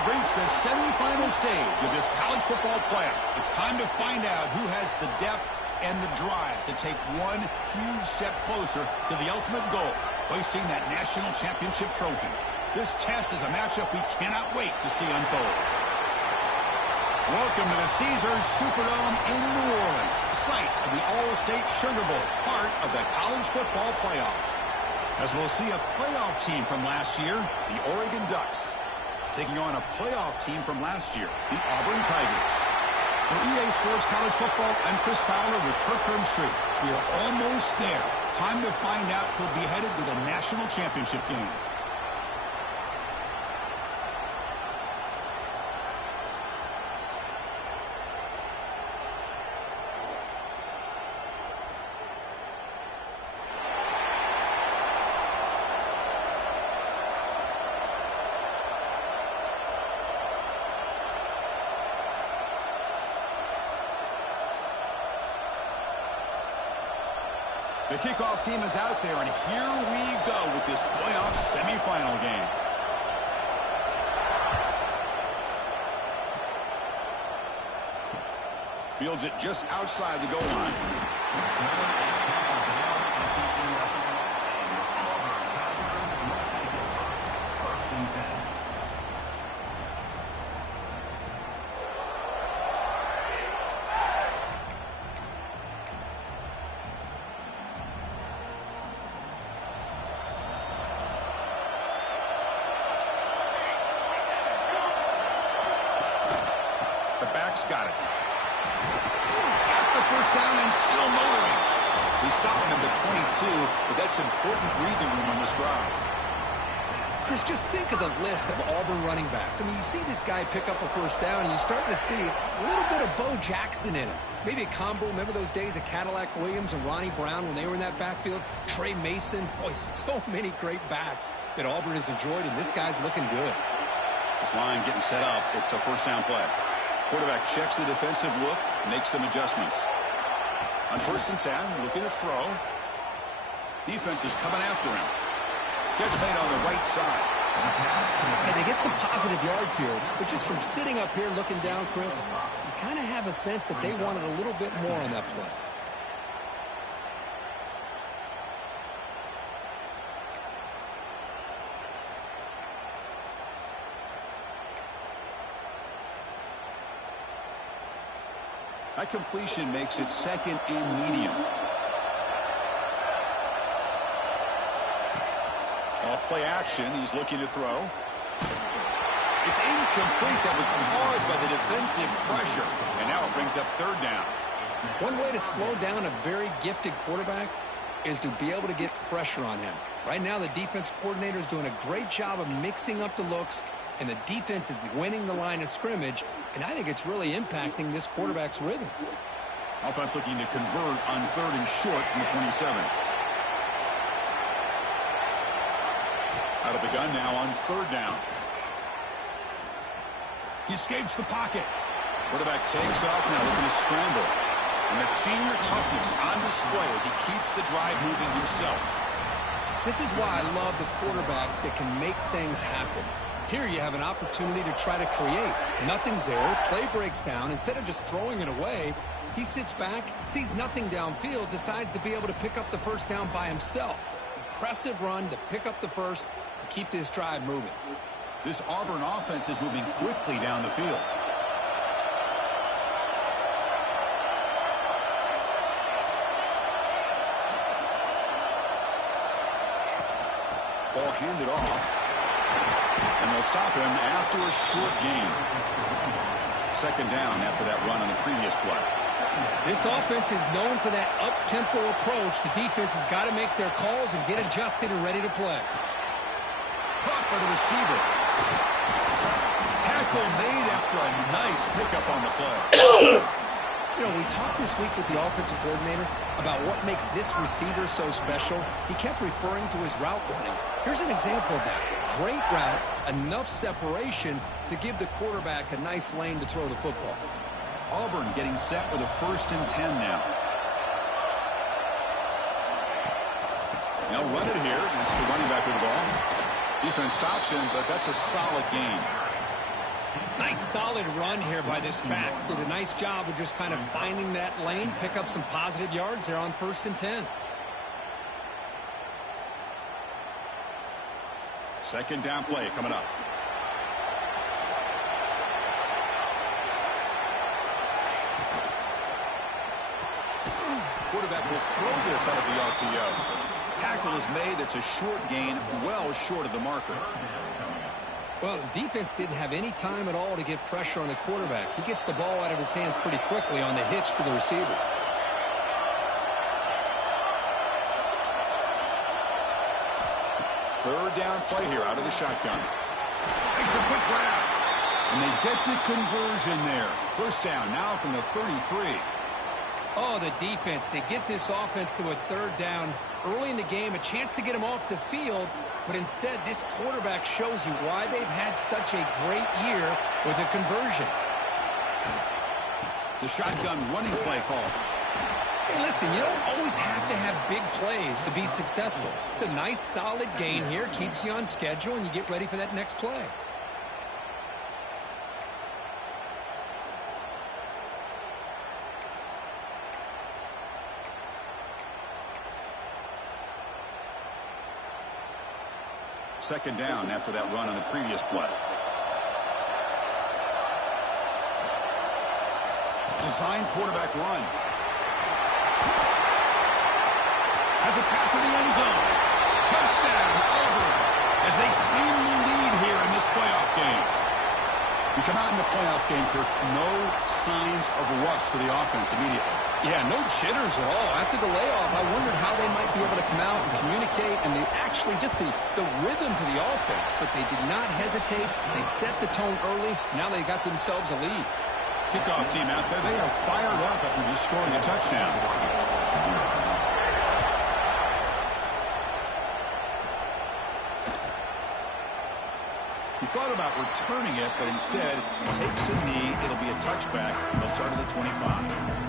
have reached the semifinal stage of this college football playoff. It's time to find out who has the depth and the drive to take one huge step closer to the ultimate goal, hoisting that national championship trophy. This test is a matchup we cannot wait to see unfold. Welcome to the Caesars Superdome in New Orleans, site of the All-State Sugar Bowl, part of the college football playoff. As we'll see a playoff team from last year, the Oregon Ducks, taking on a playoff team from last year, the Auburn Tigers. For EA Sports College Football, I'm Chris Fowler with Kirk Herbstreit. We are almost there. Time to find out who'll be headed to the national championship game. The kickoff team is out there, and here we go with this playoff semifinal game. Fields it just outside the goal line. Got it. Got the first down and still motoring. He's stopping at the 22, but that's important breathing room on this drive. Chris, just think of the list of Auburn running backs. I mean, you see this guy pick up a first down, and you're starting to see a little bit of Bo Jackson in him. Maybe a combo. Remember those days of Cadillac Williams and Ronnie Brown when they were in that backfield? Trey Mason. Boy, so many great backs that Auburn has enjoyed, and this guy's looking good. This line getting set up. It's a first down play. Quarterback checks the defensive look, makes some adjustments. On 1st and 10, looking to throw. Defense is coming after him. Catch made on the right side. And they get some positive yards here, but just from sitting up here looking down, Chris, you kind of have a sense that they wanted a little bit more on that play. That completion makes it second and medium. Off play action. He's looking to throw. It's incomplete. That was caused by the defensive pressure. And now it brings up 3rd down. One way to slow down a very gifted quarterback is to be able to get pressure on him. Right now, the defense coordinator is doing a great job of mixing up the looks, and the defense is winning the line of scrimmage, and I think it's really impacting this quarterback's rhythm. Offense looking to convert on 3rd and short from the 27. Out of the gun now on 3rd down. He escapes the pocket. Quarterback takes off now looking to scramble. And that senior toughness on display as he keeps the drive moving himself. This is why I love the quarterbacks that can make things happen. Here you have an opportunity to try to create. Nothing's there. Play breaks down. Instead of just throwing it away, he sits back, sees nothing downfield, decides to be able to pick up the first down by himself. Impressive run to pick up the first and keep this drive moving. This Auburn offense is moving quickly down the field. Ball handed off. And they'll stop him after a short gain. 2nd down after that run on the previous play. This offense is known for that up-tempo approach. The defense has got to make their calls and get adjusted and ready to play. Caught by the receiver. Tackle made after a nice pickup on the play. You know, we talked this week with the offensive coordinator about what makes this receiver so special. He kept referring to his route running. Here's an example of that. Great route, enough separation to give the quarterback a nice lane to throw the football. Auburn getting set with a 1st and 10 now. They'll run it here. That's the running back with the ball. Defense stops him, but that's a solid gain. Nice solid run here by this back. Did a nice job of just kind of finding that lane, pick up some positive yards there on 1st and 10. Second down play coming up. Quarterback will throw this out of the RPO. Tackle is made. It's a short gain, well short of the marker. Well, the defense didn't have any time at all to get pressure on the quarterback. He gets the ball out of his hands pretty quickly on the hitch to the receiver. Third down play here out of the shotgun. Makes a quick grab. And they get the conversion there. First down now from the 33. Oh, the defense. They get this offense to a third down early in the game, a chance to get him off the field, but instead this quarterback shows you why they've had such a great year with a conversion. The shotgun running play call. Hey, listen, you don't always have to have big plays to be successful. It's a nice, solid gain here, keeps you on schedule, and you get ready for that next play. Second down after that run on the previous play. Design quarterback run. Has a path to the end zone. Touchdown, Auburn, as they claim the lead here in this playoff game. We come out in the playoff game, Kirk, no signs of rust for the offense immediately. Yeah, no jitters at all. After the layoff, I wondered how they might be able to come out and communicate and actually just the rhythm to the offense. But they did not hesitate. They set the tone early. Now they got themselves a lead. Kickoff team out there. They are fired up after just scoring a touchdown. He thought about returning it, but instead takes a knee. It'll be a touchback. They'll start at the 25.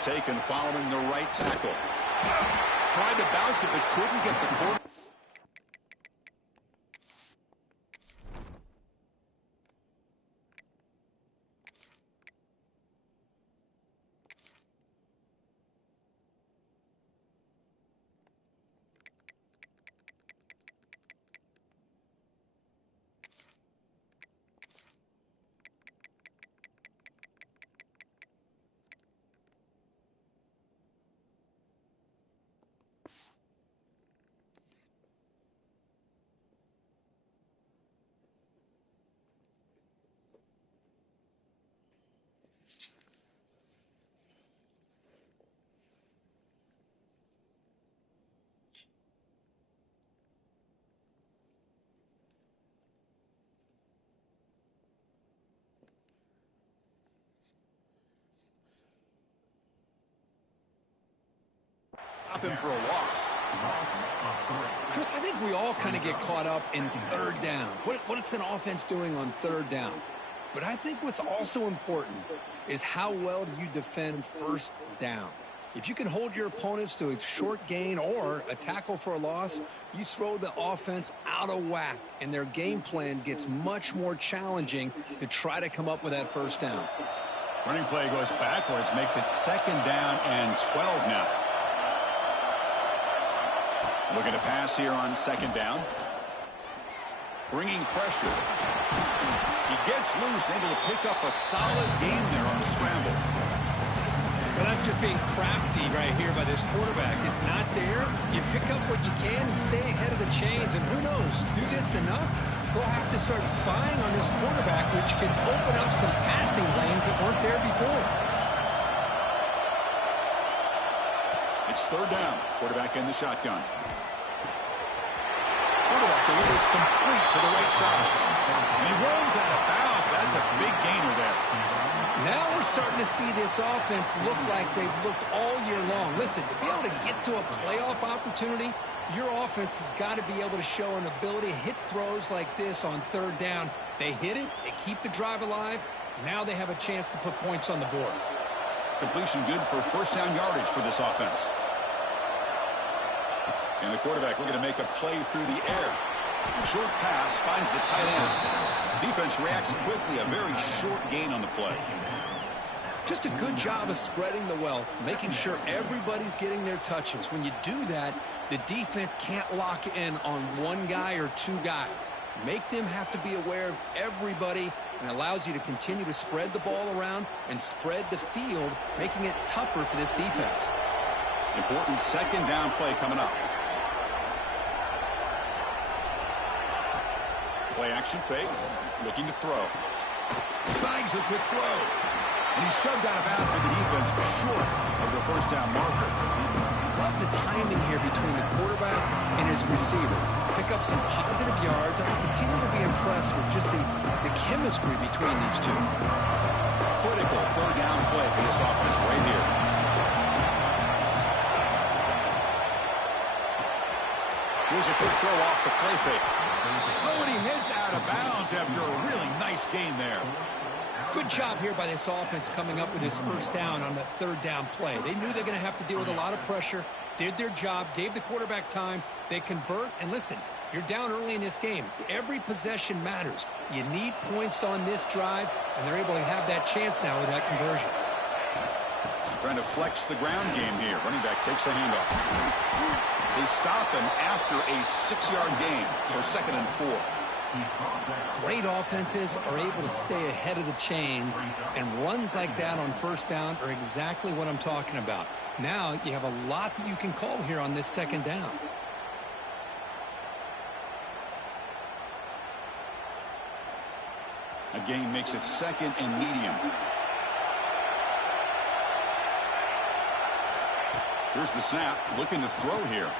Taken following the right tackle. Tried to bounce it, but couldn't get the quarter. Stop him for a loss. Chris, I think we all kind of get caught up in third down. What's an offense doing on third down? But I think what's also important is how well do you defend first down. If you can hold your opponents to a short gain or a tackle for a loss, you throw the offense out of whack, and their game plan gets much more challenging to try to come up with that first down. Running play goes backwards, makes it second down and 12 now. Looking to pass here on second down. Bringing pressure. He gets loose, able to pick up a solid gain there on the scramble. Well, that's just being crafty right here by this quarterback. It's not there. You pick up what you can and stay ahead of the chains. And who knows, do this enough, they'll have to start spying on this quarterback, which can open up some passing lanes that weren't there before. It's third down. Quarterback in the shotgun. Quarterback delivers complete to the right side. And he runs out of bounds. That's a big gainer there. Now we're starting to see this offense look like they've looked all year long. Listen, to be able to get to a playoff opportunity, your offense has got to be able to show an ability to hit throws like this on third down. They hit it, they keep the drive alive. Now they have a chance to put points on the board. Completion good for first down yardage for this offense. And the quarterback looking to make a play through the air. Short pass finds the tight end. Defense reacts quickly. A very short gain on the play. Just a good job of spreading the wealth, making sure everybody's getting their touches. When you do that, the defense can't lock in on one guy or two guys. Make them have to be aware of everybody, and allows you to continue to spread the ball around and spread the field, making it tougher for this defense. Important second down play coming up. Play action fake, looking to throw. Snags the quick throw. And he's shoved out of bounds with the defense short of the first down marker. Love the timing here between the quarterback and his receiver. Pick up some positive yards, and I continue to be impressed with just the chemistry between these two. Critical third down play for this offense right here. Here's a quick throw off the play fake. Oh, and he heads out of bounds after a really nice gain there. Good job here by this offense coming up with his first down on that third down play. They knew they're going to have to deal with a lot of pressure, did their job, gave the quarterback time. They convert, and listen, you're down early in this game. Every possession matters. You need points on this drive, and they're able to have that chance now with that conversion. Trying to flex the ground game here. Running back takes the handoff. They stop him after a 6-yard gain, so 2nd and 4. Great offenses are able to stay ahead of the chains, and runs like that on first down are exactly what I'm talking about. Now you have a lot that you can call here on this second down. A gain makes it 2nd and medium. Here's the snap, looking to throw here.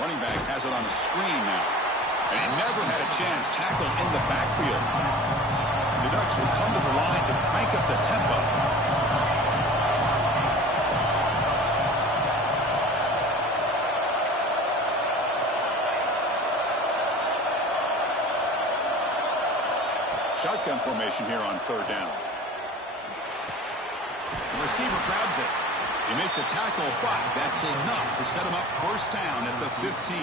Running back has it on a screen now. And he never had a chance, tackled in the backfield. The Ducks will come to the line to crank up the tempo. Shotgun formation here on third down. The receiver grabs it. They make the tackle, but that's enough to set him up first down at the 15.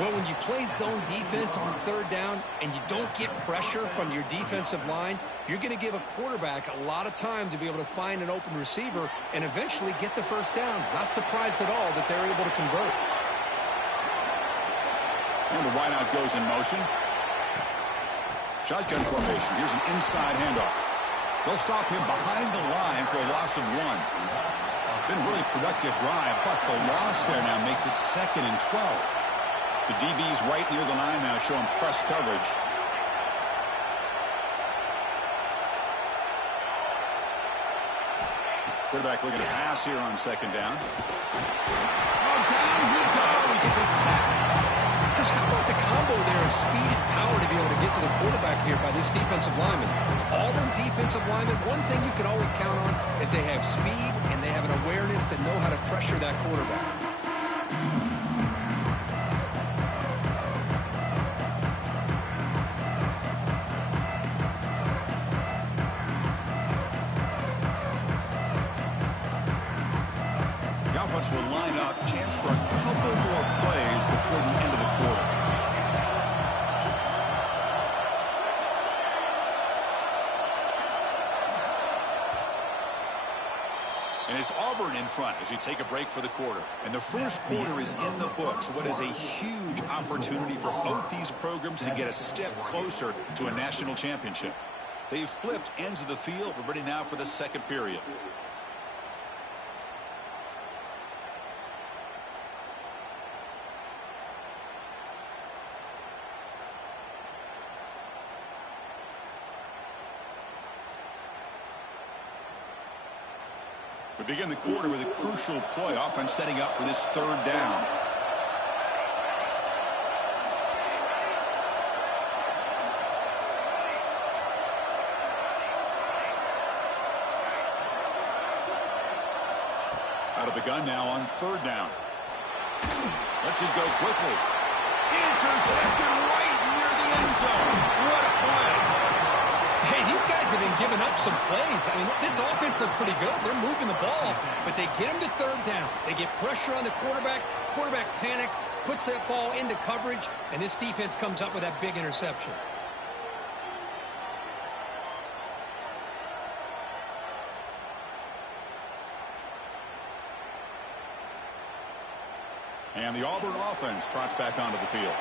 Well, when you play zone defense on third down and you don't get pressure from your defensive line, you're going to give a quarterback a lot of time to be able to find an open receiver and eventually get the first down. Not surprised at all that they're able to convert. And the wideout goes in motion. Shotgun formation. Here's an inside handoff. They'll stop him behind the line for a loss of 1. Been a really productive drive, but the loss there now makes it 2nd and 12. The DB's right near the line now, showing press coverage. Quarterback looking to pass here on second down. Oh, down he goes. It's a sack. Chris, how about the combo there of speed and power to be able to get to the quarterback here by this defensive lineman? Auburn defensive lineman, one thing you can always count on is they have speed and they have an awareness to know how to pressure that quarterback. The offense will line up. Chance for a couple more plays before the end of the quarter. And it's Auburn in front as we take a break for the quarter. And the first quarter is in the books. What is a huge opportunity for both these programs to get a step closer to a national championship. They've flipped ends of the field. We're ready now for the second period. We begin the quarter with a crucial play. Offense setting up for this third down. Out of the gun now on third down. Lets it go quickly. Intercepted right near the end zone. What a play. Hey, these guys have been giving up some plays. I mean, this offense looked pretty good. They're moving the ball, but they get him to third down. They get pressure on the quarterback. Quarterback panics, puts that ball into coverage, and this defense comes up with that big interception. And the Auburn offense trots back onto the field.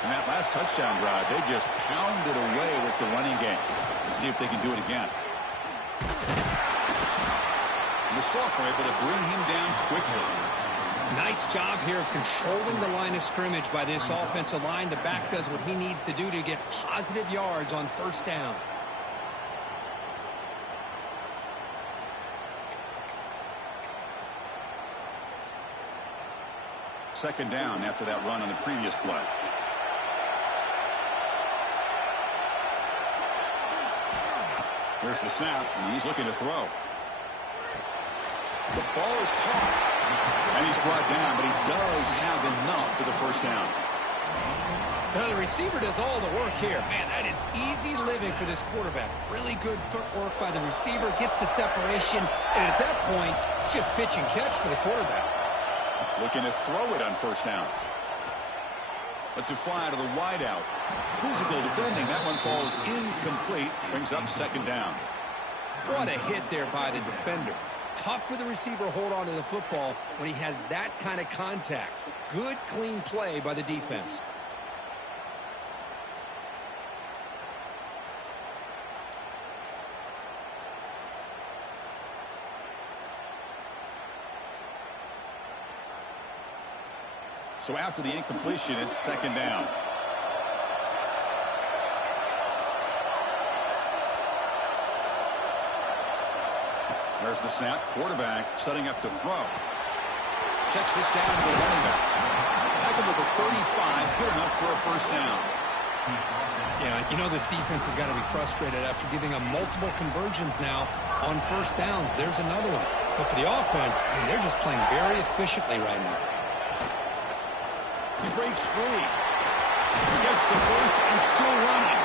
And that last touchdown drive, they just pounded away with the running game. Let's see if they can do it again. And the sophomore able to bring him down quickly. Nice job here of controlling the line of scrimmage by this offensive line. The back does what he needs to do to get positive yards on first down. Second down after that run on the previous play. Here's the snap, and he's looking to throw. The ball is caught, and he's brought down, but he does have enough for the first down. Now, the receiver does all the work here. Man, that is easy living for this quarterback. Really good footwork by the receiver, gets the separation, and at that point, it's just pitch and catch for the quarterback. Looking to throw it on first down. Lets it fly to the wideout. Physical defending. That one falls incomplete. Brings up second down. What a hit there by the defender. Tough for the receiver to hold on to the football when he has that kind of contact. Good, clean play by the defense. So after the incompletion, it's second down. There's the snap. Quarterback setting up to throw. Checks this down to the running back. Tackled at the 35. Good enough for a first down. Yeah, you know this defense has got to be frustrated after giving up multiple conversions now on first downs. There's another one. But for the offense, man, they're just playing very efficiently right now. He breaks free. He gets the first and still running.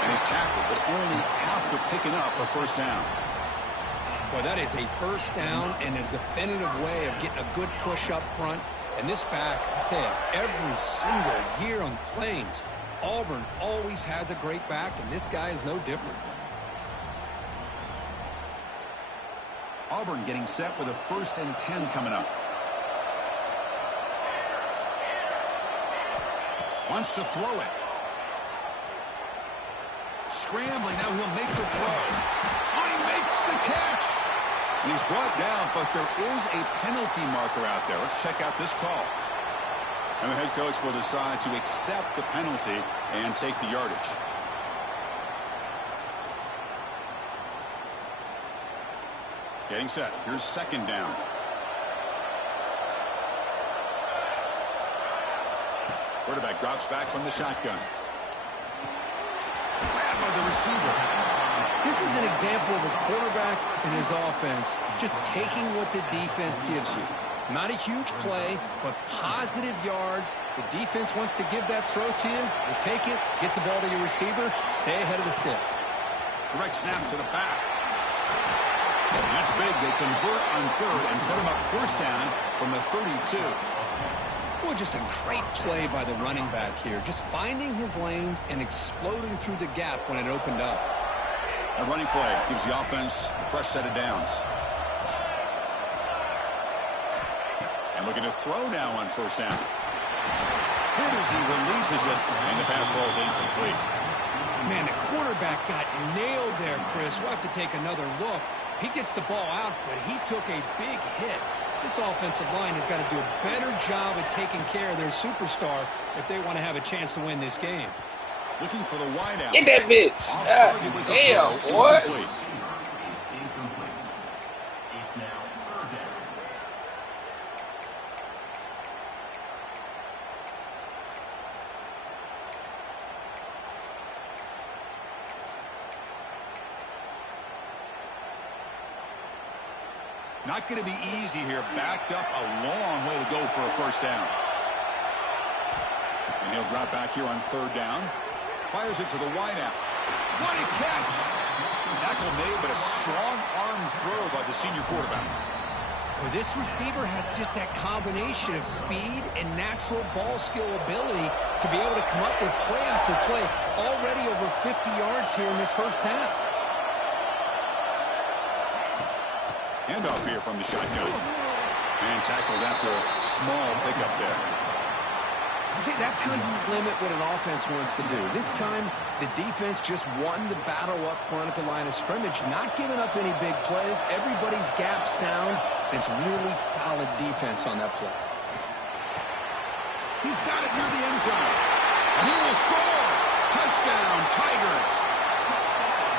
And he's tackled, but only after picking up a first down. Well, that is a first down and a definitive way of getting a good push up front. And this back, I tell you, every single year on the Plains, Auburn always has a great back, and this guy is no different. Auburn getting set with a 1st and 10 coming up. Wants to throw it. Scrambling, now he'll make the throw. Oh, he makes the catch. And he's brought down, but there is a penalty marker out there. Let's check out this call. And the head coach will decide to accept the penalty and take the yardage. Getting set. Here's second down. Quarterback drops back from the shotgun. Grabbed by the receiver. This is an example of a quarterback and his offense just taking what the defense gives you. Not a huge play, but positive yards. The defense wants to give that throw to you. You take it, get the ball to your receiver, stay ahead of the sticks. Direct snap to the back. That's big. They convert on third and set him up first down from the 32. Well, just a great play by the running back here. Just finding his lanes and exploding through the gap when it opened up. A running play gives the offense a fresh set of downs. And looking to throw now on first down. Hit as he releases it, and the pass ball is incomplete. Man, the quarterback got nailed there, Chris. We'll have to take another look. He gets the ball out, but he took a big hit. This offensive line has got to do a better job of taking care of their superstar if they want to have a chance to win this game. Looking for the wideout. Get that bitch. Damn, what? Not going to be easy here. Backed up a long way to go for a first down. And he'll drop back here on third down. Fires it to the wideout. What a catch! Tackle made, but a strong arm throw by the senior quarterback. Well, this receiver has just that combination of speed and natural ball skill ability to be able to come up with play after play. Already over 50 yards here in this first half. Handoff here from the shotgun. And tackled after a small pickup there. See, that's how you limit what an offense wants to do. This time, the defense just won the battle up front at the line of scrimmage, not giving up any big plays. Everybody's gap sound. It's really solid defense on that play. He's got it near the end zone. And he will score. Touchdown, Tigers.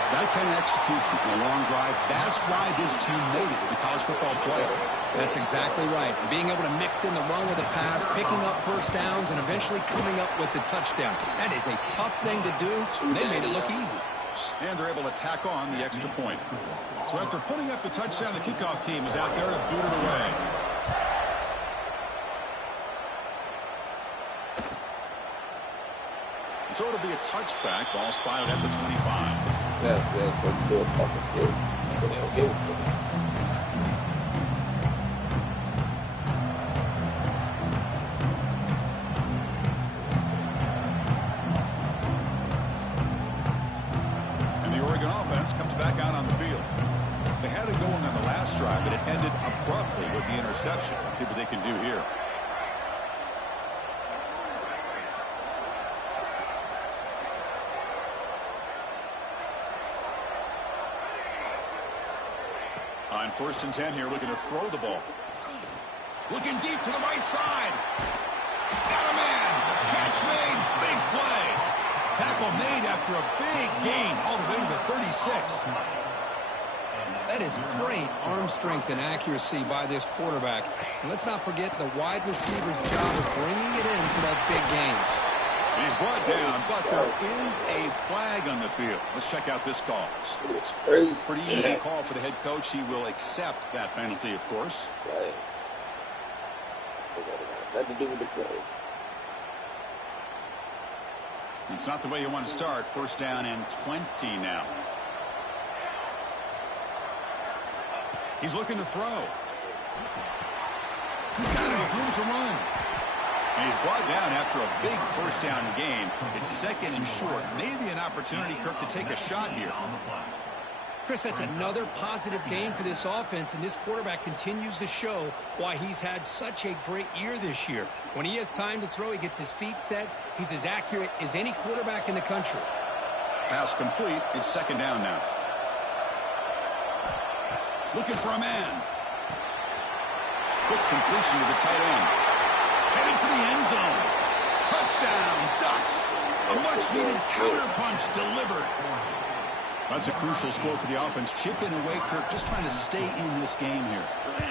That kind of execution in a long drive, that's why this team made it in the college football playoff. That's exactly right. Being able to mix in the run with the pass, picking up first downs, and eventually coming up with the touchdown. That is a tough thing to do. They made it look easy. And they're able to tack on the extra point. So after putting up the touchdown, the kickoff team is out there to boot it away. And so it'll be a touchback. Ball spotted at the 25. That's good fucking good. But they'll give it to me. And the Oregon offense comes back out on the field. They had it going on the last drive, but it ended abruptly with the interception. Let's see what they can do here. On 1st and 10 here, looking to throw the ball. Looking deep to the right side. Got a man. Catch made. Big play. Tackle made after a big gain all the way to the 36. That is great arm strength and accuracy by this quarterback. And let's not forget the wide receiver's job of bringing it in for that big gain. He's brought down, but there is a flag on the field. Let's check out this call. It's crazy. Pretty easy call for the head coach. He will accept that penalty, of course. Flag. Nothing to do with the play. It's not the way you want to start. 1st down and 20 now. He's looking to throw. He's got it with room to run. And he's brought down after a big 1st down gain. It's 2nd and short. Maybe an opportunity, Kirk, to take a shot here. Chris, that's another positive game for this offense, and this quarterback continues to show why he's had such a great year this year. When he has time to throw, he gets his feet set. He's as accurate as any quarterback in the country. Pass complete. It's 2nd down now. Looking for a man. Quick completion to the tight end. Heading for the end zone. Touchdown, Ducks. A much-needed counterpunch delivered. That's a crucial score for the offense. Chipping away, Kirk, just trying to stay in this game here.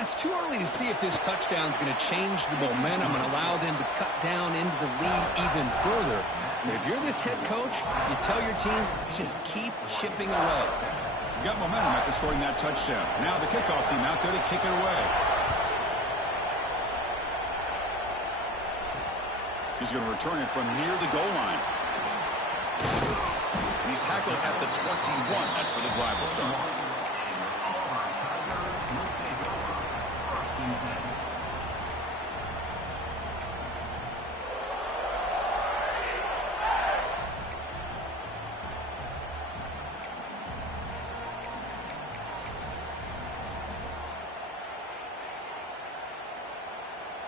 It's too early to see if this touchdown is going to change the momentum and allow them to cut down into the lead even further. But if you're this head coach, you tell your team, just keep chipping away. You got momentum after scoring that touchdown. Now the kickoff team out there to kick it away. He's going to return it from near the goal line. And he's tackled at the 21. That's where the drive will start.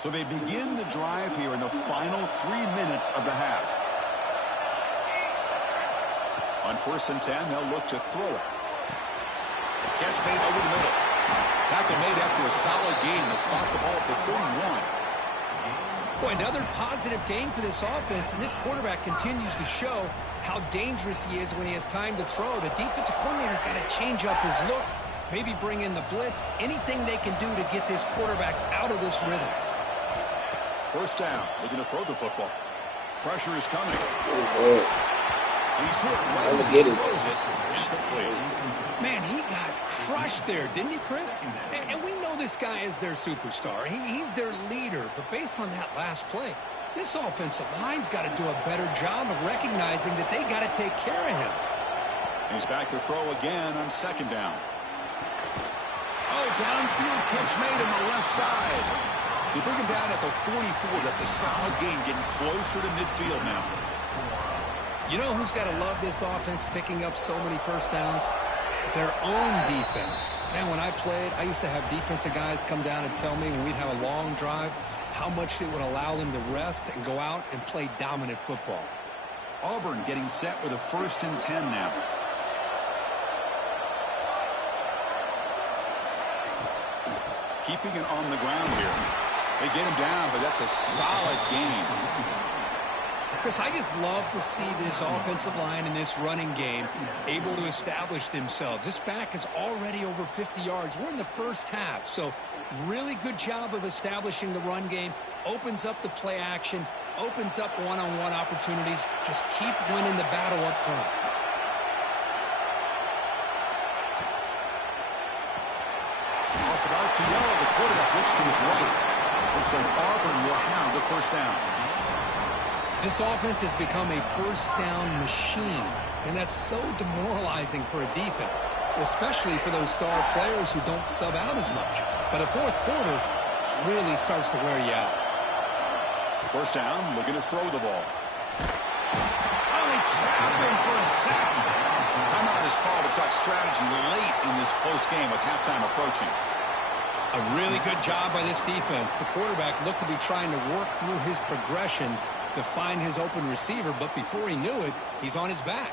So they begin the drive here in the final 3 minutes of the half. On 1st and 10, they'll look to throw it. Catch made over the middle. Tackle made after a solid gain to spot the ball for 31. Boy, another positive game for this offense, and this quarterback continues to show how dangerous he is when he has time to throw. The defensive coordinator's got to change up his looks, maybe bring in the blitz, anything they can do to get this quarterback out of this rhythm. 1st down, looking to throw the football. Pressure is coming. He's hit I right was as he getting throws it. Incomplete. Man, he got crushed there, didn't he, Chris? And we know this guy is their superstar. He's their leader. But based on that last play, this offensive line's got to do a better job of recognizing that they got to take care of him. He's back to throw again on second down. Oh, downfield catch made on the left side. They bring him down at the 44. That's a solid gain, getting closer to midfield now. You know who's got to love this offense picking up so many first downs? Their own defense. Man, when I played, I used to have defensive guys come down and tell me when we'd have a long drive how much it would allow them to rest and go out and play dominant football. Auburn getting set with a 1st and 10 now. Keeping it on the ground here. They get him down, but that's a solid gain. Chris, I just love to see this offensive line in this running game able to establish themselves. This back is already over 50 yards. We're in the first half, so really good job of establishing the run game. Opens up the play action, opens up one-on-one opportunities. Just keep winning the battle up front. Off an RPO, the quarterback looks to his right. Looks like Auburn will have the first down. This offense has become a first down machine, and that's so demoralizing for a defense, especially for those star players who don't sub out as much. But a fourth quarter really starts to wear you out. First down, looking to throw the ball. Oh, they trap him for a sack. Timeout is called to talk strategy late in this close game with halftime approaching. A really good job by this defense. The quarterback looked to be trying to work through his progressions to find his open receiver, but before he knew it, he's on his back.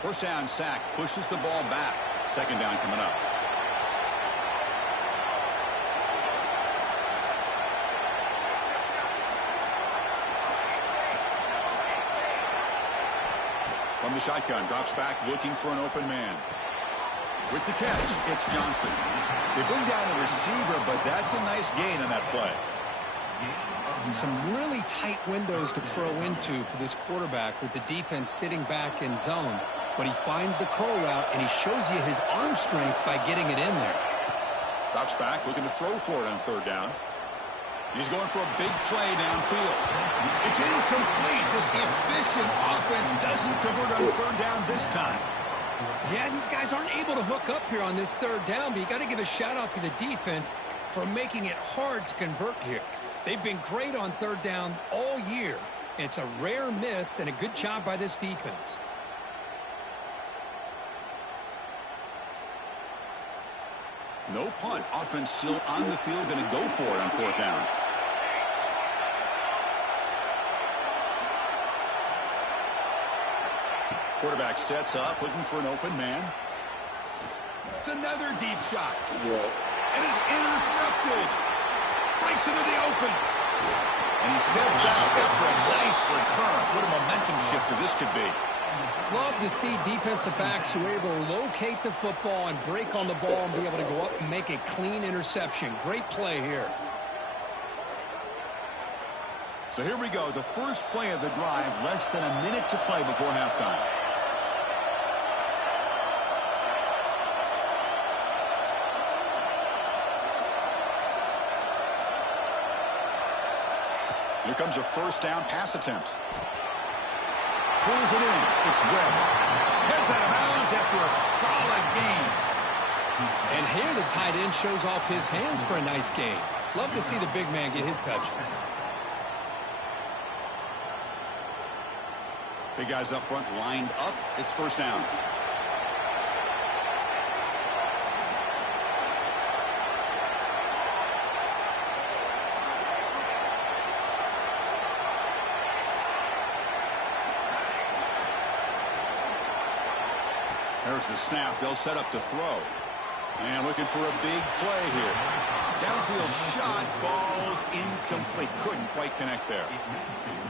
First down sack pushes the ball back. Second down coming up. From the shotgun, drops back looking for an open man. With the catch, it's Johnson. They bring down the receiver, but that's a nice gain on that play. Some really tight windows to throw into for this quarterback with the defense sitting back in zone. But he finds the curl route, and he shows you his arm strength by getting it in there. Drops back, looking to throw for it on third down. He's going for a big play downfield. It's incomplete. This efficient offense doesn't convert on third down this time. Yeah, these guys aren't able to hook up here on this third down, but you got to give a shout-out to the defense for making it hard to convert here. They've been great on third down all year. It's a rare miss and a good job by this defense. No punt. Offense still on the field, going to go for it on fourth down. Quarterback sets up, looking for an open man. It's another deep shot. Yeah. And is intercepted. Breaks into the open. And he steps out after a nice return. What a momentum shifter this could be. Love to see defensive backs who are able to locate the football and break on the ball and be able to go up and make a clean interception. Great play here. So here we go. The first play of the drive. Less than a minute to play before halftime. Here comes a first down pass attempt. Pulls it in. It's Webb. Heads out of bounds after a solid gain. And here the tight end shows off his hands for a nice gain. Love to see the big man get his touches. Big guys up front lined up. It's first down. There's the snap. They'll set up to throw. And looking for a big play here. Downfield shot falls incomplete. Couldn't quite connect there.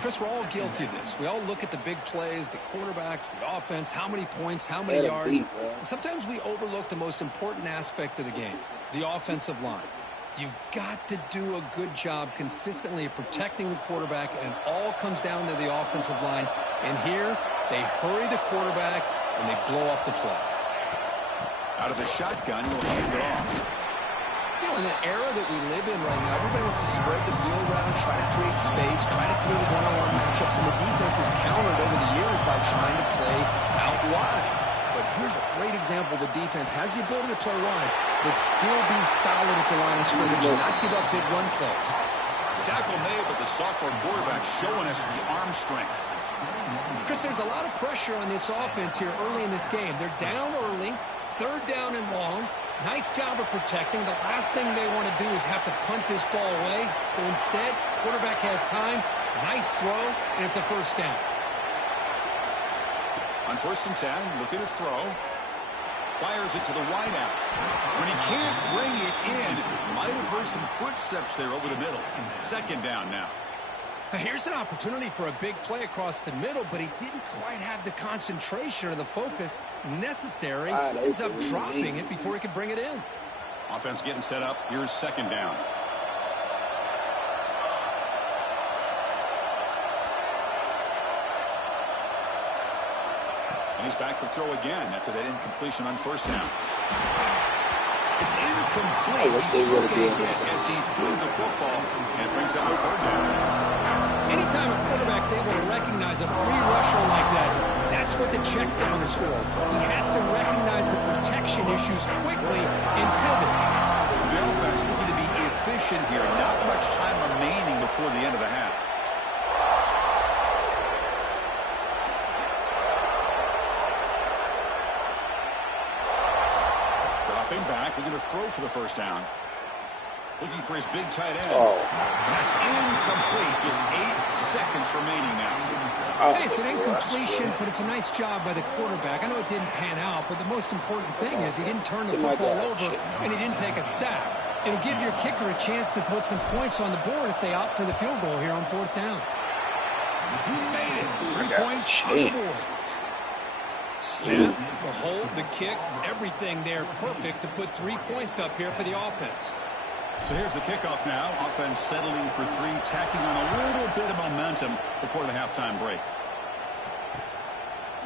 Chris, we're all guilty of this. We all look at the big plays, the quarterbacks, the offense, how many points, how many yards. Sometimes we overlook the most important aspect of the game, the offensive line. You've got to do a good job consistently of protecting the quarterback, and it all comes down to the offensive line And here, they hurry the quarterback, and they blow up the play. Out of the shotgun, he'll hand it off. You know, in the era that we live in right now, everybody wants to spread the field around, try to create space, try to create one-on-one matchups, and the defense has countered over the years by trying to play out wide. But here's a great example. The defense has the ability to play wide, but still be solid at the line of scrimmage and not give up big run plays. Tackle made, but the sophomore quarterback showing us the arm strength. Chris, there's a lot of pressure on this offense here early in this game. They're down early, 3rd down and long. Nice job of protecting. The last thing they want to do is have to punt this ball away. So instead, quarterback has time, nice throw, and it's a 1st down. On 1st and 10, looking to throw. Fires it to the wideout. When he can't bring it in, might have heard some footsteps there over the middle. 2nd down now. Here's an opportunity for a big play across the middle, but he didn't quite have the concentration or the focus necessary. Ends up dropping it before he could bring it in. Offense getting set up. Here's 2nd down. And he's back to throw again after that incompletion on 1st down. It's incomplete. He took a hit as he threw the football and brings up a 3rd down. Anytime a quarterback's able to recognize a free rusher like that, that's what the check down is for. He has to recognize the protection issues quickly and pivot. So the offense looking to be efficient here. Not much time remaining before the end of the half. Dropping back, looking to throw for the 1st down. Looking for his big tight end. And that's incomplete. Just 8 seconds remaining now. Hey, it's an incompletion, but it's a nice job by the quarterback. I know it didn't pan out, but the most important thing is he didn't turn the football over and he didn't take a sack. It'll give your kicker a chance to put some points on the board if they opt for the field goal here on 4th down. He made it. 3 points on the board. Snap, the hold, the kick, everything there perfect to put 3 points up here for the offense. So here's the kickoff now. Offense settling for 3, tacking on a little bit of momentum before the halftime break.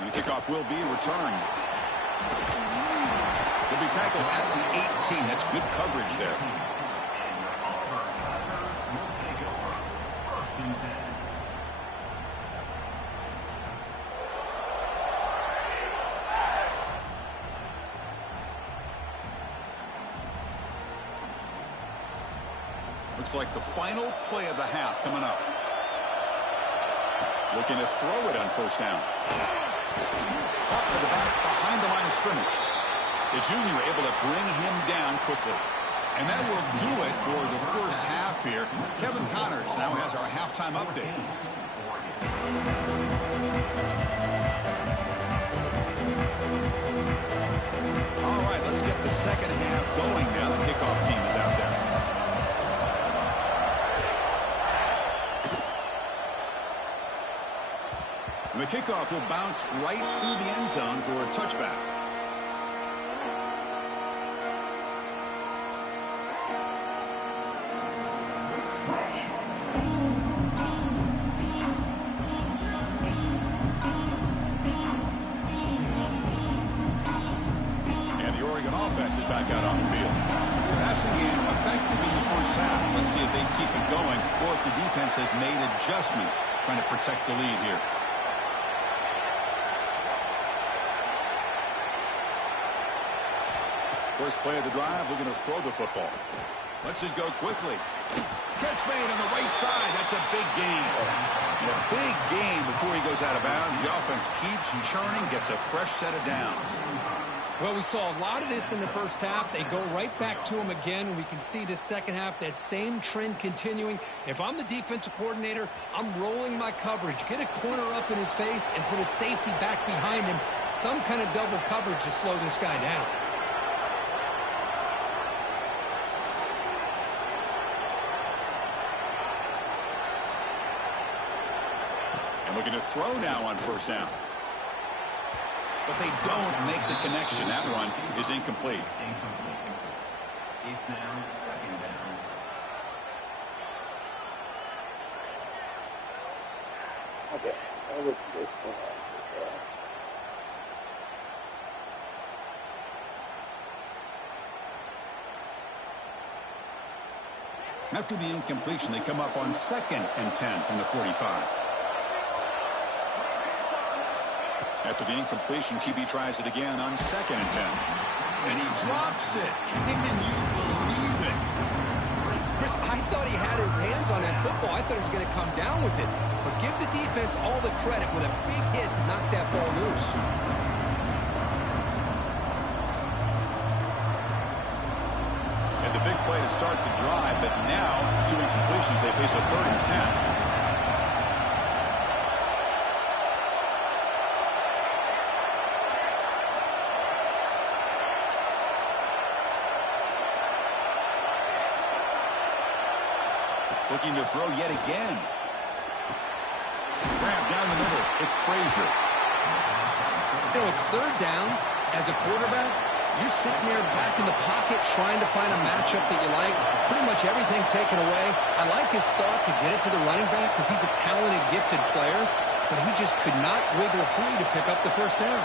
And the kickoff will be returned. He'll be tackled at the 18. That's good coverage there. Looks like the final play of the half coming up. Looking to throw it on 1st down. Caught to the back behind the line of scrimmage. The junior able to bring him down quickly. And that will do it for the 1st half here. Kevin Connors now has our halftime update. All right, let's get the 2nd half going now. The kickoff team is out there. The kickoff will bounce right through the end zone for a touchback. And the Oregon offense is back out on the field. Passing game effective in the 1st half. Let's see if they keep it going or if the defense has made adjustments trying to protect the lead here. First play of the drive, looking to throw the football. Lets it go quickly. Catch made on the right side. That's a big gain. And a big gain before he goes out of bounds. The offense keeps churning, gets a fresh set of downs. Well, we saw a lot of this in the 1st half. They go right back to him again, and we can see this 2nd half, that same trend continuing. If I'm the defensive coordinator, I'm rolling my coverage. Get a corner up in his face and put a safety back behind him. Some kind of double coverage to slow this guy down. And looking to throw now on 1st down. But they don't make the connection. That one is incomplete. It's now 2nd down. Okay, I'll look at this one. After the incompletion, they come up on 2nd and 10 from the 45. After the incompletion, QB tries it again on 2nd and 10. And he drops it. Can you believe it? Chris, I thought he had his hands on that football. I thought he was going to come down with it. But give the defense all the credit with a big hit to knock that ball loose. And the big play to start the drive, but now, 2 incompletions, they face a 3rd and 10. Looking to throw yet again. Grab down the middle. It's Frazier. You know, it's 3rd down. As a quarterback, you're sitting there back in the pocket trying to find a matchup that you like. Pretty much everything taken away. I like his thought to get it to the running back because he's a talented, gifted player, but he just could not wiggle free to pick up the 1st down.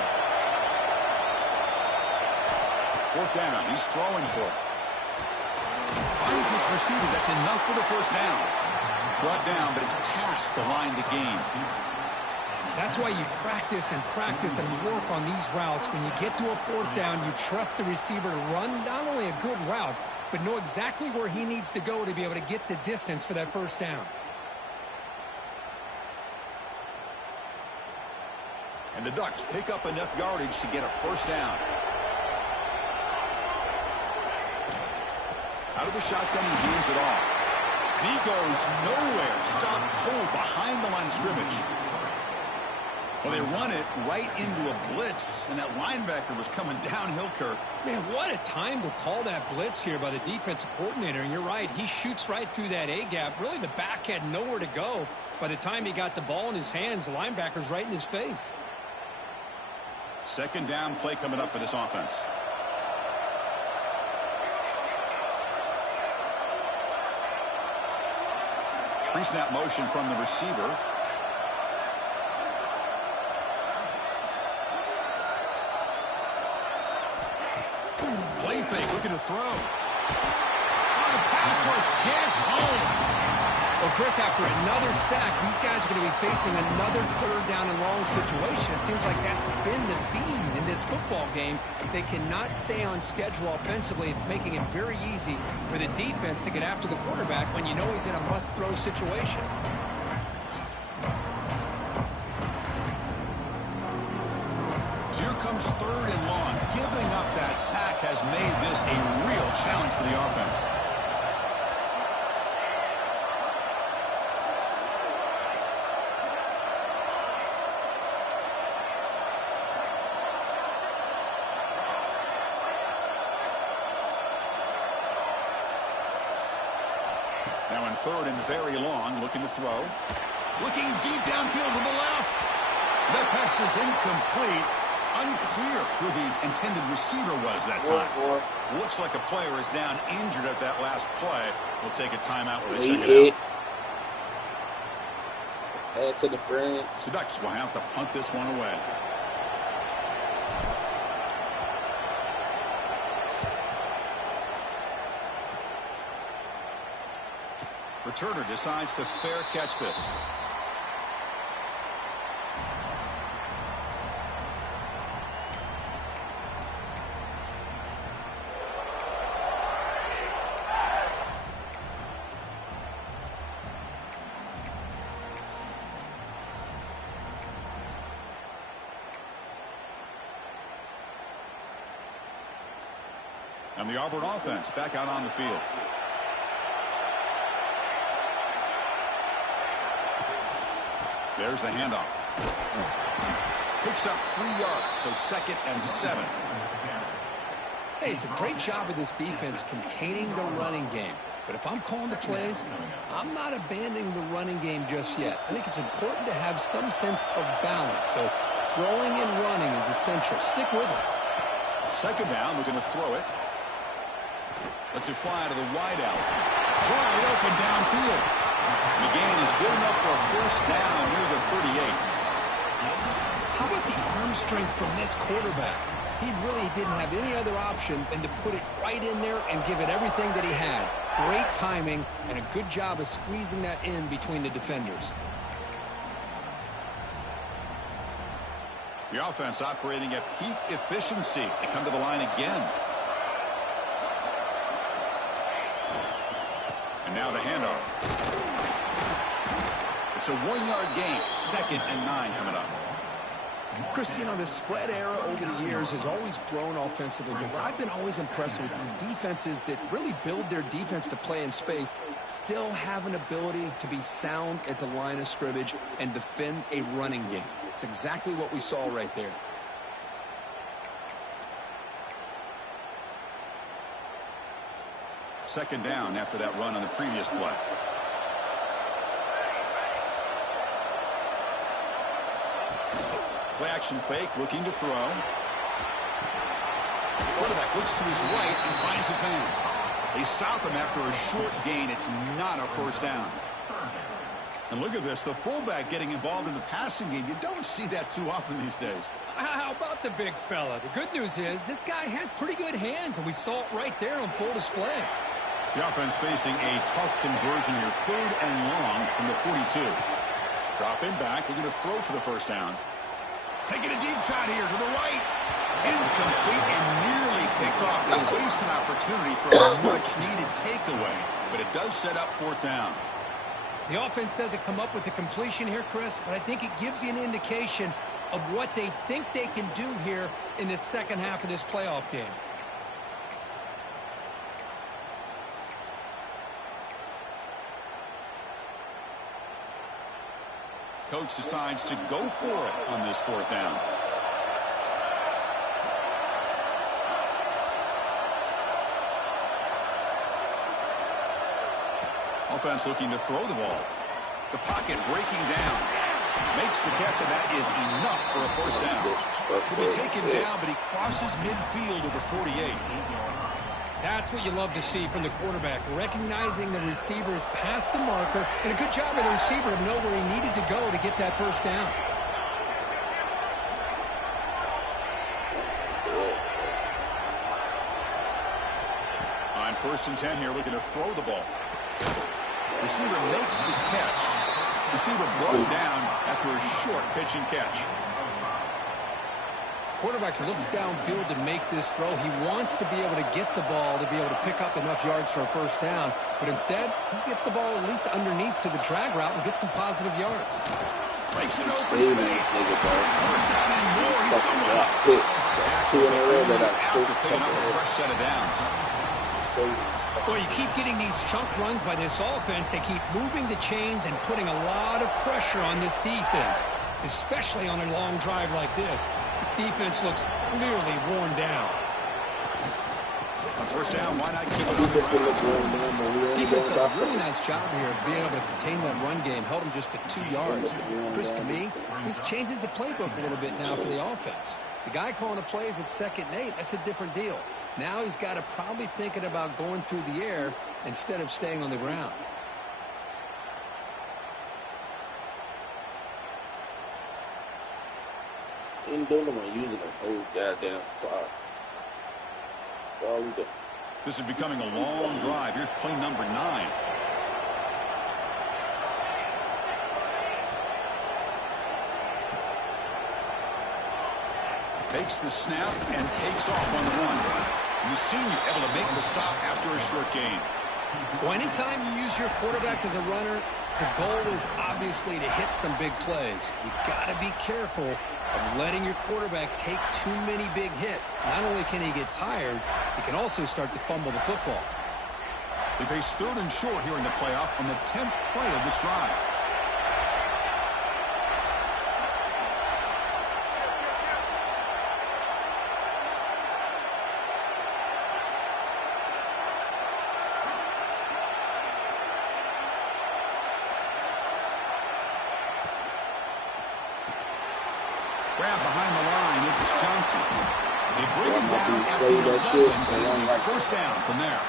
4th down. He's throwing for it. Finds his receiver. That's enough for the 1st down. Brought down, but it's past the line to gain. That's why you practice and practice and work on these routes. When you get to a 4th down, you trust the receiver to run not only a good route, but know exactly where he needs to go to be able to get the distance for that 1st down. And the Ducks pick up enough yardage to get a 1st down. Out of the shotgun, he hands it off. And he goes nowhere. Stopped cold behind the line of scrimmage. Well, they run it right into a blitz, and that linebacker was coming downhill, Kirk. Man, what a time to call that blitz here by the defensive coordinator. And you're right, he shoots right through that A-gap. Really, the back had nowhere to go. By the time he got the ball in his hands, the linebacker's right in his face. 2nd down play coming up for this offense. Pre-snap motion from the receiver. Play fake, looking to throw. On a pass rush, gets home. Well, Chris, after another sack, these guys are going to be facing another 3rd down and long situation. It seems like that's been the theme in this football game. They cannot stay on schedule offensively, making it very easy for the defense to get after the quarterback when you know he's in a must-throw situation. So here comes 3rd and long. Giving up that sack has made this a real challenge for the offense. Now in 3rd and very long, looking to throw. Looking deep downfield to the left. That pass is incomplete. Unclear who the intended receiver was that time. Looks like a player is down injured at that last play. We'll take a timeout while they check it out. That's in the front. The Ducks will have to punt this one away. Returner decides to fair catch this. And the Auburn offense back out on the field. There's the handoff. Picks up 3 yards, so 2nd and 7. Hey, it's a great job of this defense containing the running game. But if I'm calling the plays, I'm not abandoning the running game just yet. I think it's important to have some sense of balance. So throwing and running is essential. Stick with it. 2nd down, we're going to throw it. Lets it fly to the wide out. Wide open downfield. The gain is good enough for a a first down near the 38. How about the arm strength from this quarterback? He really didn't have any other option than to put it right in there and give it everything that he had. Great timing and a good job of squeezing that in between the defenders. The offense operating at peak efficiency. They come to the line again. And now the handoff. It's a 1-yard gain. 2nd and 9 coming up. Chris, you know, the spread era over the years has always grown offensively, but what I've been always impressed with the defenses that really build their defense to play in space still have an ability to be sound at the line of scrimmage and defend a running game. It's exactly what we saw right there. Second down after that run on the previous play. Play action fake, looking to throw. The quarterback looks to his right and finds his man. They stop him after a short gain. It's not a first down. And look at this, the fullback getting involved in the passing game. You don't see that too often these days. How about the big fella? The good news is this guy has pretty good hands, and we saw it right there on full display. The offense facing a tough conversion here. 3rd and long from the 42. Drop in back, looking to throw for the first down. Taking a deep shot here to the right. Incomplete and nearly picked off. They waste an opportunity for a much-needed takeaway, but it does set up 4th down. The offense doesn't come up with the completion here, Chris, but I think it gives you an indication of what they think they can do here in the second half of this playoff game. Coach decides to go for it on this 4th down. Offense looking to throw the ball. The pocket breaking down. Makes the catch, and that is enough for a first down. He'll be taken down, but he crosses midfield to the 48. That's what you love to see from the quarterback, recognizing the receiver's past the marker, and a good job of the receiver to know where he needed to go to get that first down. On 1st and 10 here, looking to throw the ball. Receiver makes the catch. Receiver brought down after a short pitch and catch. Quarterback looks downfield to make this throw. He wants to be able to get the ball to be able to pick up enough yards for a first down. But instead, he gets the ball at least underneath to the drag route and gets some positive yards. Breaks it open space. First down and more. He's somewhere. That's 2 in a row that I after picking up a fresh set of downs. Well, you keep getting these chunk runs by this offense. They keep moving the chains and putting a lot of pressure on this defense, especially on a long drive like this. This defense looks clearly worn down. On first down, why not keep it on the ground? Defense does a really nice job here of being able to contain that run game, held them just to 2 yards. Chris, to me, this changes the playbook a little bit now for the offense. The guy calling the plays at 2nd and 8, that's a different deal. Now he's got to probably thinking about going through the air instead of staying on the ground. Ain't doing them using a whole goddamn clock. That's all we do. This is becoming a long drive. Here's play number 9. Takes the snap and takes off on the run. The senior able to make the stop after a short gain. Well, anytime you use your quarterback as a runner, the goal is obviously to hit some big plays. You got to be careful of letting your quarterback take too many big hits. Not only can he get tired, he can also start to fumble the football. They face 3rd and short here in the playoff on the 10th play of this drive. Grab behind the line, it's Johnson. They bring him down at the 11, and first down from there.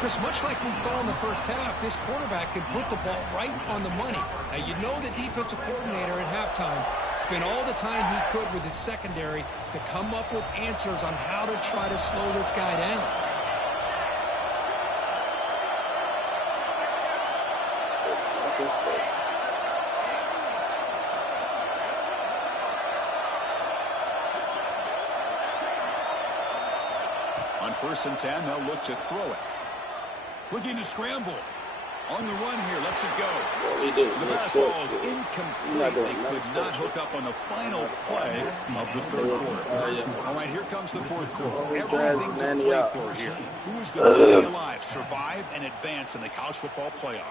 Chris, much like we saw in the first half, this quarterback can put the ball right on the money. Now, you know the defensive coordinator at halftime spent all the time he could with his secondary to come up with answers on how to try to slow this guy down. On 1st and 10, they'll look to throw it. Looking to scramble. On the run here, lets it go. The pass ball is incomplete. They could not hook up on the final play of the third quarter. All right, here comes the fourth quarter. Everything to play for here. Who is going to stay alive, survive, and advance in the college football playoff?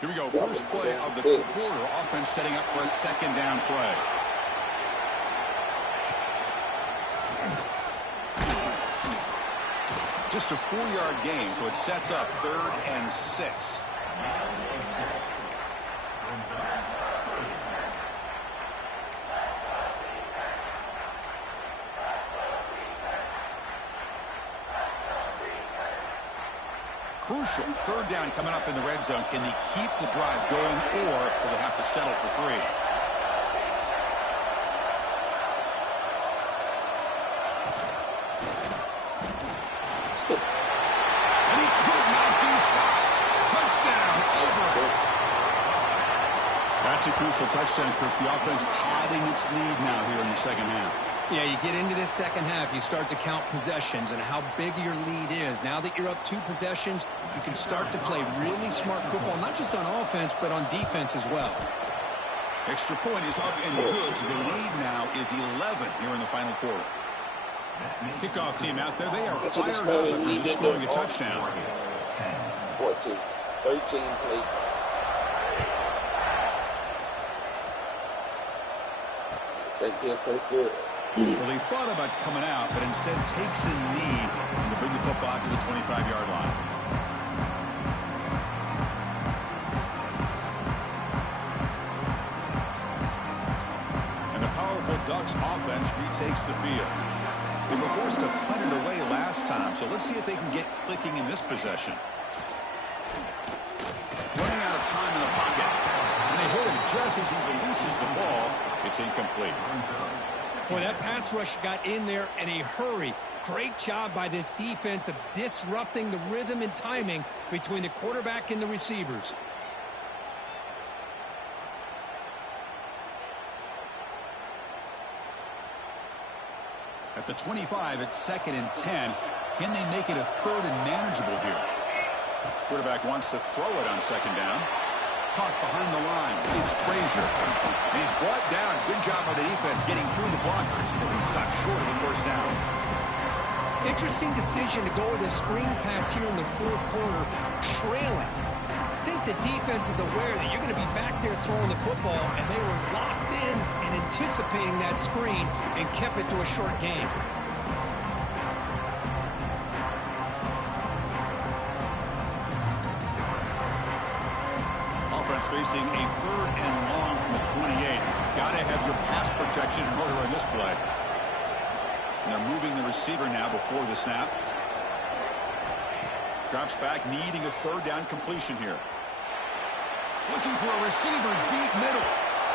Here we go. First play of the quarter. Offense setting up for a second down play. Just a 4-yard gain, so it sets up 3rd and 6. Crucial. 3rd down coming up in the red zone. Can they keep the drive going, or will they have to settle for 3? And he could not be stopped. Touchdown, Auburn. That's a crucial touchdown, Kirk. The offense padding its lead now here in the second half. Yeah, you get into this second half, you start to count possessions and how big your lead is. Now that you're up 2 possessions, you can start to play really smart football, not just on offense, but on defense as well. Extra point is up and good. The lead now is 11 here in the final quarter. Kickoff team out there. They are fired up after scoring a touchdown. 14, 13 play. Well, he thought about coming out, but instead takes a knee to bring the football to the 25-yard line. And the powerful Ducks offense retakes the field. They were forced to punt it away last time, so let's see if they can get clicking in this possession. Running out of time in the pocket. And they hit him just as he releases the ball. It's incomplete. Boy, that pass rush got in there in a hurry. Great job by this defense of disrupting the rhythm and timing between the quarterback and the receivers. At the 25, it's 2nd and 10. Can they make it a 3rd and manageable here? Quarterback wants to throw it on 2nd down. Caught behind the line. It's Frazier. He's brought down. Good job by the defense getting through the blockers. But he stopped short of the 1st down. Interesting decision to go with a screen pass here in the 4th quarter, trailing. I think the defense is aware that you're going to be back there throwing the football, and they were locked in and anticipating that screen and kept it to a short game. Offense facing a 3rd and long from the 28. Got to have your pass protection in order in this play. And they're moving the receiver now before the snap. Drops back, needing a 3rd down completion here. Looking for a receiver deep middle.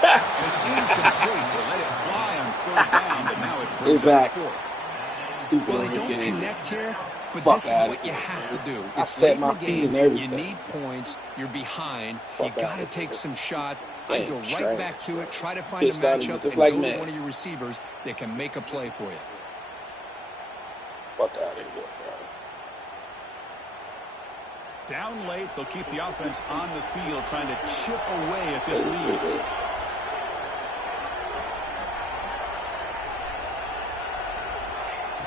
And it's incomplete. They let it fly on 3rd down, but now it brings up 4th. Stupid. Well, they don't connect here, but this is what you have to do. I set my feet and everything. You need points. You're behind. You got to take some shots. I go right back to it. Try to find a matchup and go to one of your receivers that can make a play for you. Fuck out of here, bro. Down late, they'll keep the offense on the field trying to chip away at this lead.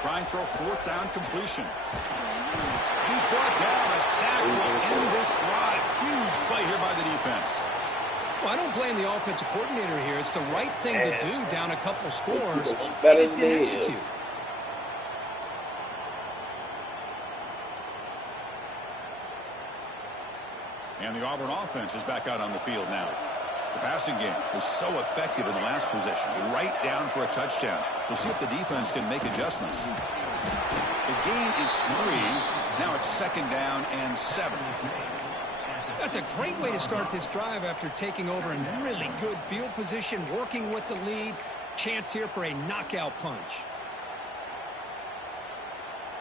Trying for a 4th down completion. He's brought down. A sack will end this drive. Huge play here by the defense. Well, I don't blame the offensive coordinator here. It's the right thing to do down a couple scores. They just didn't execute. And the Auburn offense is back out on the field now. The passing game was so effective in the last possession, right down for a touchdown. We'll see if the defense can make adjustments. The gain is 3. Now it's 2nd down and 7. That's a great way to start this drive after taking over in really good field position, working with the lead. Chance here for a knockout punch.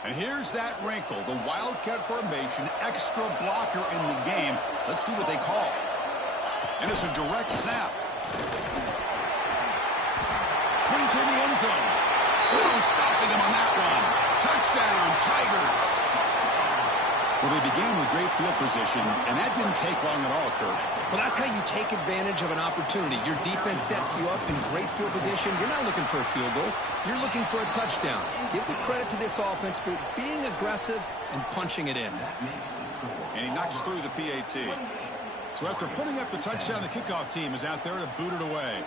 And here's that wrinkle, the Wildcat formation, extra blocker in the game. Let's see what they call. And it's a direct snap. Clean to the end zone. No stopping him on that one. Touchdown, Tigers. Well, they began with great field position, and that didn't take long at all, Kurt. Well, that's how you take advantage of an opportunity. Your defense sets you up in great field position. You're not looking for a field goal. You're looking for a touchdown. Give the credit to this offense for being aggressive and punching it in. And he knocks through the PAT. So after putting up the touchdown, the kickoff team is out there to boot it away.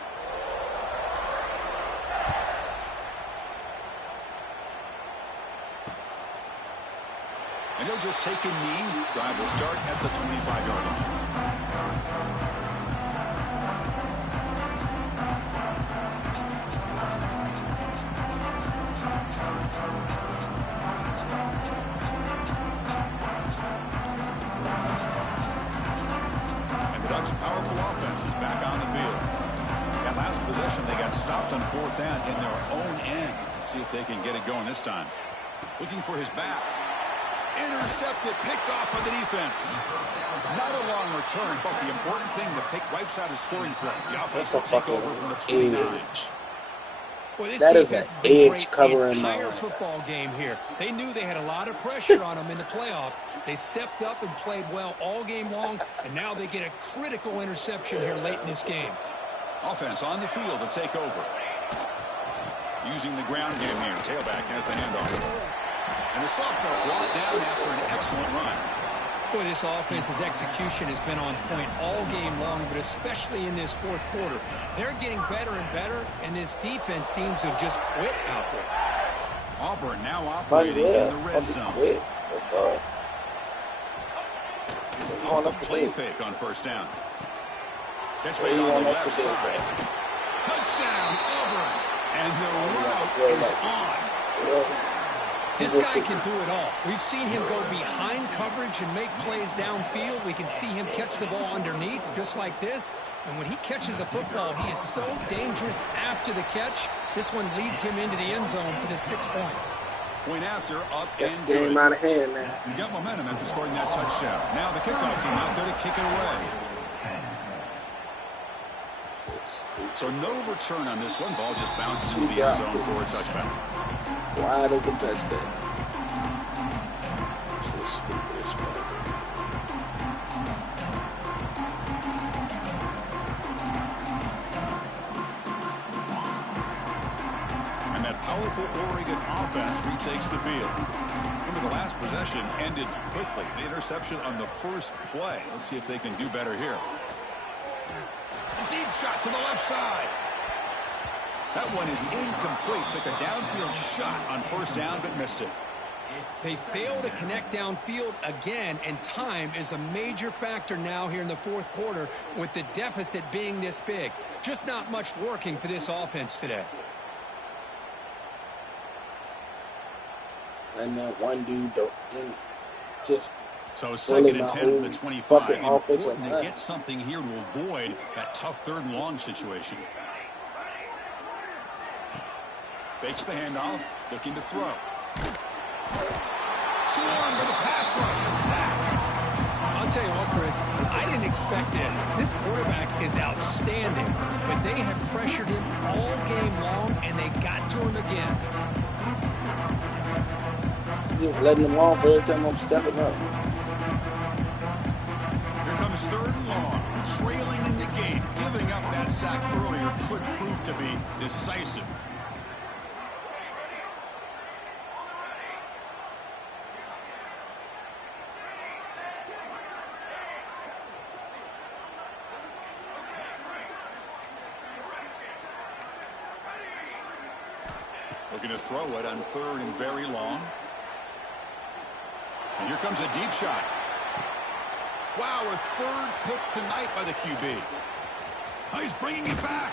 And he'll just take a knee. Drive will start at the 25-yard line. And the Ducks' powerful offense is back on the field. That last possession, they got stopped on 4th down in their own end. Let's see if they can get it going this time. Looking for his back. Intercepted, picked off by the defense. Not a long return, but the important thing that wipes out his scoring threat. The offense will take over from the 29. Boy, that is an edge covering the entire football game here. They knew they had a lot of pressure on them in the playoffs. They stepped up and played well all game long, and now they get a critical interception here late in this game. Offense on the field to take over. Using the ground game here. Tailback has the handoff. And the sophomore brought down after an excellent run. Boy, this offense's execution has been on point all game long, but especially in this 4th quarter. They're getting better and better, and this defense seems to have just quit out there. Auburn now operating in the red zone. Off the play fake on 1st down. Catch made on the left side. Touchdown, Auburn. And the route is on. This guy can do it all. We've seen him go behind coverage and make plays downfield. We can see him catch the ball underneath just like this. And when he catches a football, he is so dangerous after the catch. This one leads him into the end zone for the 6 points. Point after, up That's and game good. out of hand, man. You got momentum after scoring that touchdown. Now the kickoff team out there to kick it away. So no return on this one. Ball just bounces into the end zone for a touchback. Wide open touchdown. So stupid as fuck. And that powerful Oregon offense retakes the field. Remember, the last possession ended quickly. The interception on the first play. Let's see if they can do better here. A deep shot to the left side. That one is incomplete. Took a downfield shot on 1st down, but missed it. They fail to connect downfield again, and time is a major factor now here in the 4th quarter with the deficit being this big. Just not much working for this offense today. And that one dude don't just so 2nd and 10 to the 25. Important to get something here to avoid that tough 3rd and long situation. Fakes the handoff, looking to throw. Swarm to the pass rush, a sack. I'll tell you what, Chris, I didn't expect this. This quarterback is outstanding, but they have pressured him all game long, and they got to him again. Just letting them off every time I'm stepping up. Here comes 3rd and long, trailing in the game. Giving up that sack earlier could prove to be decisive. Looking to throw it on 3rd and very long. And here comes a deep shot. Wow, a 3rd pick tonight by the QB. Oh, he's bringing it back.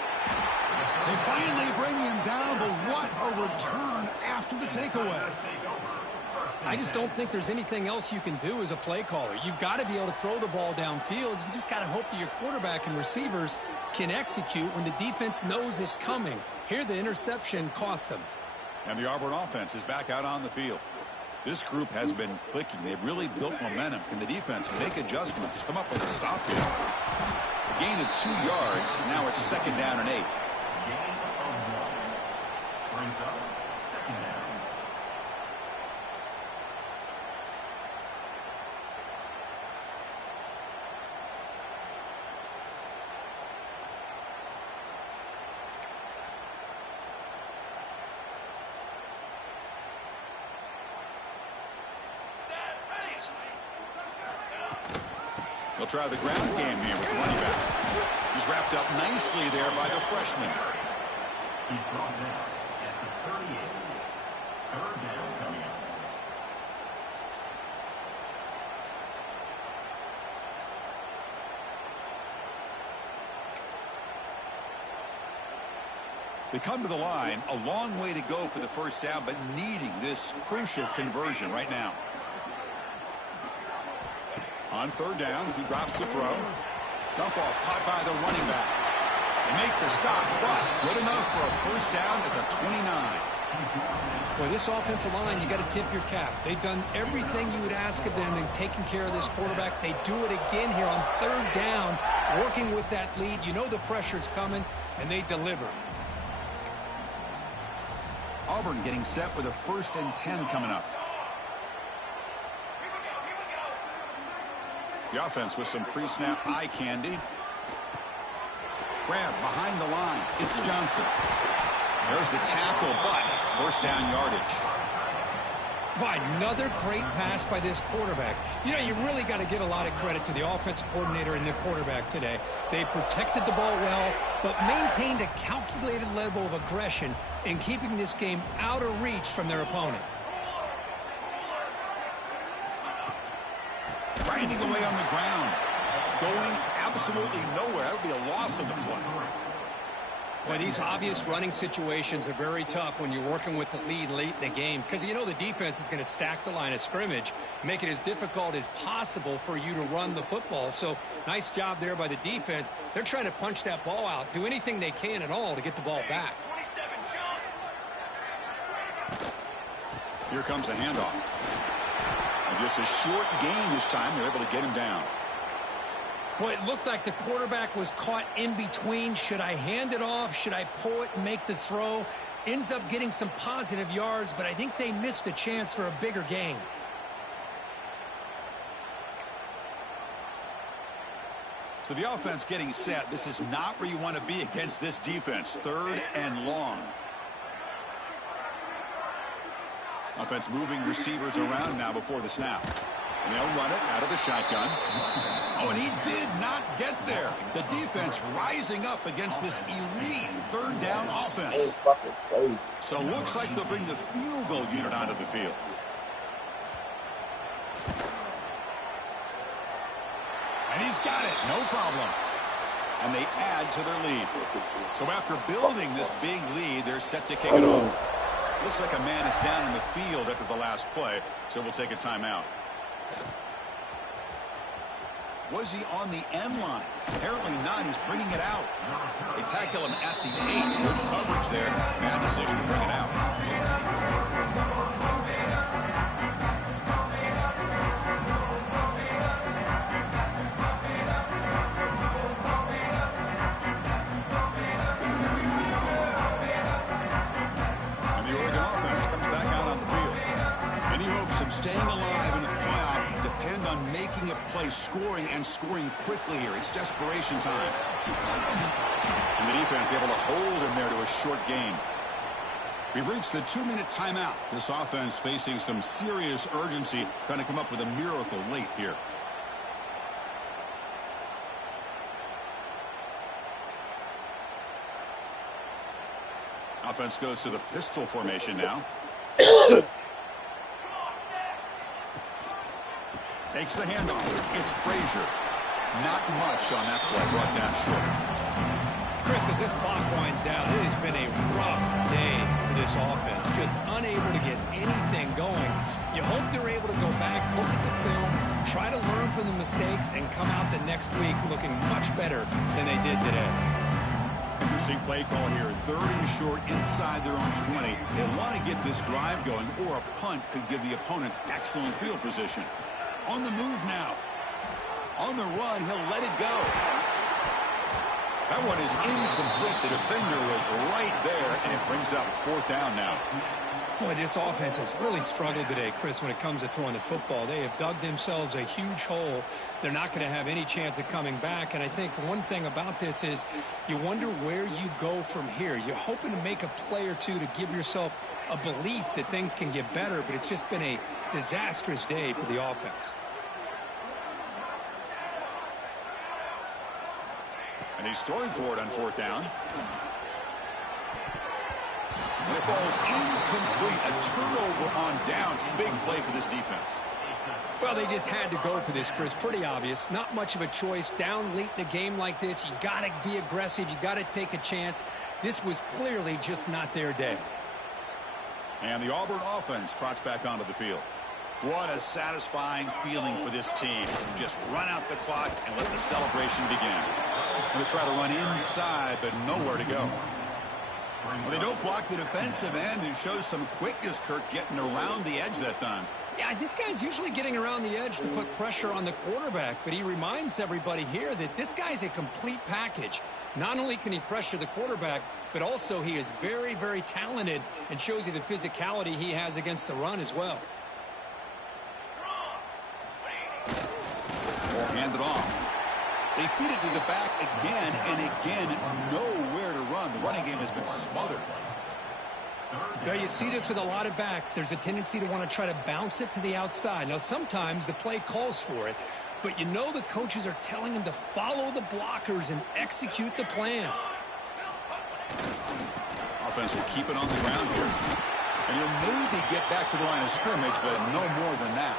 They finally bring him down, but what a return after the takeaway. I just don't think there's anything else you can do as a play caller. You've got to be able to throw the ball downfield. You just got to hope that your quarterback and receivers can execute when the defense knows it's coming. Here, the interception cost them. And the Auburn offense is back out on the field. This group has been clicking. They've really built momentum. Can the defense make adjustments, come up with a stop here? A gain of 2 yards. Now it's 2nd down and 8. Gain of 1. Brings up 2nd down. They'll try the ground game here with the running back. He's wrapped up nicely there by the freshman. He's brought down at the 38. 3rd down coming up. They come to the line, a long way to go for the 1st down, but needing this crucial conversion right now. On 3rd down, he drops the throw. Dump off caught by the running back. They make the stop, but good enough for a 1st down at the 29. Boy, this offensive line, you got to tip your cap. They've done everything you would ask of them in taking care of this quarterback. They do it again here on 3rd down, working with that lead. You know the pressure's coming, and they deliver. Auburn getting set with a 1st and 10 coming up. The offense with some pre-snap eye candy. Grab behind the line. It's Johnson. There's the tackle, but 1st down yardage. Boy, another great pass by this quarterback. You know, you really got to give a lot of credit to the offensive coordinator and the quarterback today. They protected the ball well, but maintained a calculated level of aggression in keeping this game out of reach from their opponent. Grinding away on the ground. Going absolutely nowhere. That would be a loss of the play. Boy, these obvious running situations are very tough when you're working with the lead late in the game because you know the defense is going to stack the line of scrimmage, make it as difficult as possible for you to run the football. So nice job there by the defense. They're trying to punch that ball out, do anything they can at all to get the ball back. Here comes a handoff. And just a short gain this time. They're able to get him down. Boy, it looked like the quarterback was caught in between. Should I hand it off? Should I pull it and make the throw? Ends up getting some positive yards, but I think they missed a chance for a bigger gain. So the offense getting set. This is not where you want to be against this defense. 3rd and long. Offense moving receivers around now before the snap. And they'll run it out of the shotgun. Oh, and he did not get there. The defense rising up against this elite 3rd down offense. So looks like they'll bring the field goal unit onto the field. And he's got it. No problem. And they add to their lead. So after building this big lead, they're set to kick it off. Looks like a man is down in the field after the last play, so we'll take a timeout. Was he on the end line? Apparently not. He's bringing it out. They tackle him at the 8. Good coverage there. Bad decision to bring it out. And the Oregon offense comes back out on the field. Any hopes of staying alive in the playoff depend on making a play, scoring, and scoring quickly here. It's desperation time. And the defense able to hold him there to a short gain. We've reached the 2-minute timeout. This offense facing some serious urgency, trying to come up with a miracle late here. Offense goes to the pistol formation now. Takes the handoff. It's Frazier. Not much on that play, brought down short. Chris, as this clock winds down, it has been a rough day for this offense. Just unable to get anything going. You hope they're able to go back, look at the film, try to learn from the mistakes, and come out the next week looking much better than they did today. Interesting play call here. 3rd and short inside their own 20. They want to get this drive going, or a punt could give the opponents excellent field position. On the move now. On the run, he'll let it go. That one is incomplete. The defender was right there, and it brings up 4th down now. Boy, this offense has really struggled today, Chris, when it comes to throwing the football. They have dug themselves a huge hole. They're not going to have any chance of coming back. And I think one thing about this is you wonder where you go from here. You're hoping to make a play or two to give yourself a belief that things can get better, but it's just been a disastrous day for the offense. And he's throwing for it on 4th down. And it falls incomplete. A turnover on downs. Big play for this defense. Well, they just had to go for this, Chris. Pretty obvious. Not much of a choice. Down late in the game like this, you got to be aggressive. You got to take a chance. This was clearly just not their day. And the Auburn offense trots back onto the field. What a satisfying feeling for this team. Just run out the clock and let the celebration begin. Going to try to run inside, but nowhere to go. Well, they don't block the defensive end and shows some quickness, Kirk, getting around the edge that time. Yeah, this guy's usually getting around the edge to put pressure on the quarterback, but he reminds everybody here that this guy's a complete package. Not only can he pressure the quarterback, but also he is very, very talented and shows you the physicality he has against the run as well. Ball handed off. They feed it to the back again and again. Nowhere to run. The running game has been smothered. Now, you see this with a lot of backs. There's a tendency to want to try to bounce it to the outside. Now, sometimes the play calls for it, but you know the coaches are telling them to follow the blockers and execute the plan. Offense will keep it on the ground here. And he'll maybe get back to the line of scrimmage, but no more than that.